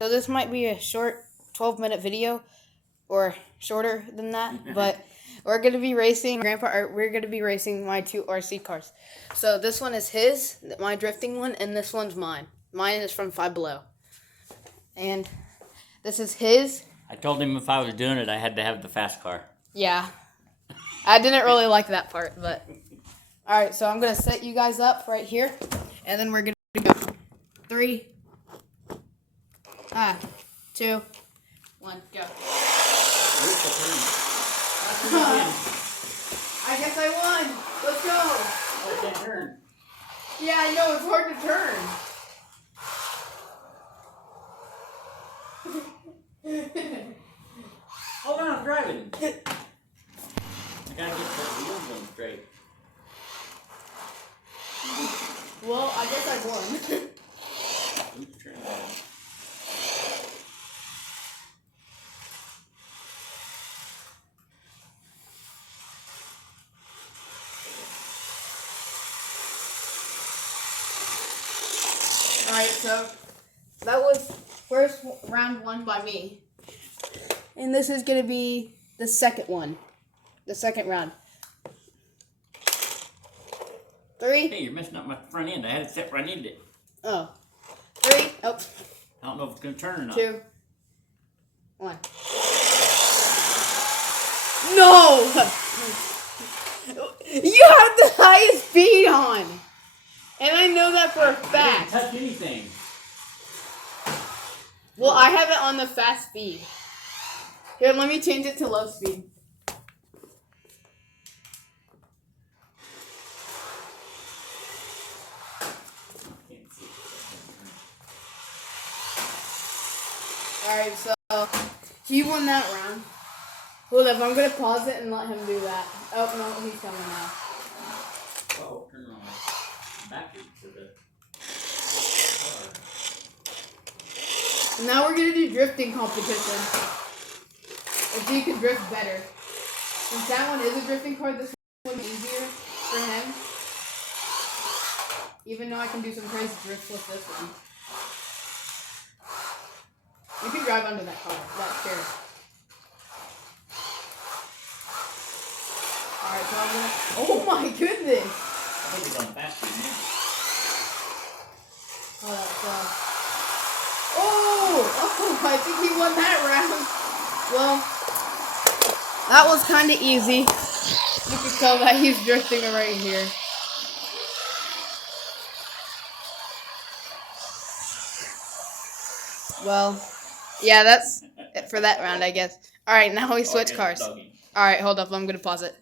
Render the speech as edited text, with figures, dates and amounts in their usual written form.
So this might be a short 12-minute video or shorter than that, but we're going to be racing we're going to be racing my two RC cars. So this one is his, my drifting one, and this one's mine. Mine is from Five Below. And this is his. I told him if I was doing it, I had to have the fast car. Yeah. I didn't really like that part, but all right, so I'm going to set you guys up right here, and then we're going to go 3, 2, 1, go. I guess I won. Let's go. Oh, I can't turn. Yeah, I know. It's hard to turn. Hold on, I'm driving. I gotta get the wheels on straight. Well, I guess I won. Oops, turn that. Alright, so that was first round 1 by me. And this is going to be the second one. The second round. 3. Hey, you're messing up my front end. I had it set where I needed it. Oh. 3. Oh. I don't know if it's gonna turn or not. 2. 1. No! You have the highest speed on! And I know that for a I didn't fact. touch anything. Well, I have it on the fast speed. Here, let me change it to low speed. Can't see. Alright, so he won that round. Hold up, I'm gonna pause it and let him do that. Oh, no, he's coming now. Oh, turn on. Backwards to the car. Now we're gonna do drifting competition. If he can drift better. Since that one is a drifting car, this one's easier for him. Even though I can do some crazy drifts with this one. You can drive under that car, that chair. Alright, so I'm gonna. Oh my goodness! I think it's on fast speed now. Hold up, so. Oh, I think he won that round. Well, that was kind of easy. You can tell that he's drifting right here. Well, yeah, that's it for that round, I guess. Alright, now we switch cars. Alright, hold up, I'm gonna pause it.